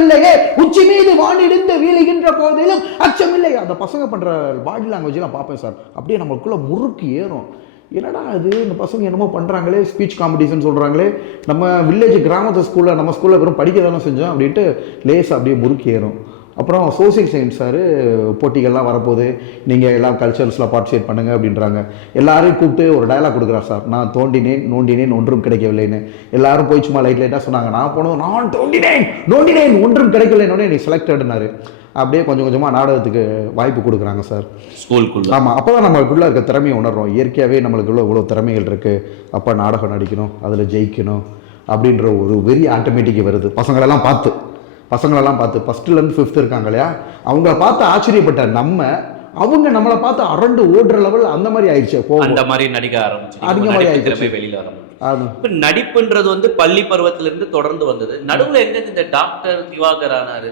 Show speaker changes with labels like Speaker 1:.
Speaker 1: பிள்ளையே உச்சி மீது வானிடிந்து வீழுகின்ற போதிலும் அச்சமில்லை அந்த பசங்க பண்ற பாடி லாங்குவேஜ்லாம் பார்ப்பேன் சார். அப்படியே நம்மளுக்குள்ளே முறுக்கு ஏறும். என்னடா இது? இந்த பசங்க என்னமோ பண்ணுறாங்களே ஸ்பீச் காம்படிஷன் சொல்கிறாங்களே நம்ம வில்லேஜ் கிராமத்து ஸ்கூலில் நம்ம ஸ்கூலில் வெறும் படிக்க தானே செஞ்சோம் அப்படின்ட்டு லேஸ் அப்படியே முறுக்கி ஏறும். அப்புறம் சோசியல் சயின்ஸ் சார் போட்டிகள்லாம் வரப்போகுது. நீங்கள் எல்லாம் கல்ச்சரல்ஸில் பார்ட்டிசிபேட் பண்ணுங்க அப்படின்றாங்க. எல்லாரையும் கூப்பிட்டு ஒரு டயலாக் கொடுக்குறார் சார். நான் தோண்டினேன் நோண்டினேன் ஒன்றும் கிடைக்கவில்லைன்னு. எல்லாரும் போய் சும்மா லைட் லைட்டாக சொன்னாங்க? நான் போனோம் நான் தோண்டினேன் நோண்டினேன் ஒன்றும் கிடைக்கவில்லைன்னு நீ செலக்டட்னாரு அப்படியே கொஞ்சம் கொஞ்சமாக நாடகத்துக்கு வாய்ப்பு கொடுக்குறாங்க சார்.
Speaker 2: ஸ்கூலுக்குள்ள.
Speaker 1: ஆமாம் அப்போ தான் நம்மளுக்குள்ள இருக்க திறமையை உணர்றோம். இயற்கையாகவே நம்மளுக்குள்ள இவ்வளோ திறமைகள் இருக்குது அப்போ நாடகம் நடிக்கணும் அதில் ஜெயிக்கணும் அப்படின்ற ஒரு வெறி ஆட்டோமேட்டிக் வருது. பசங்களெல்லாம் பார்த்து. பசங்களெல்லாம் பார்த்து ஃபஸ்ட்டுலேருந்து ஃபிஃப்த் இருக்காங்க இல்லையா? அவங்கள பார்த்து ஆச்சரியப்பட்ட நம்ம அவங்க நம்மளை பார்த்து அரண்டு ஓடுற லெவல் அந்த மாதிரி ஆயிடுச்சு
Speaker 2: அந்த மாதிரி நடிக்க ஆரம்பிச்சு
Speaker 1: அந்த மாதிரி ஆயிடுச்சு.
Speaker 2: வெளியில ஆரம்பிச்சு இப்ப நடிப்புன்றது வந்து பள்ளி பருவத்துல இருந்து தொடர்ந்து வந்தது. நடுவுல எங்க இந்த டாக்டர் திவாகர் ஆனாரு?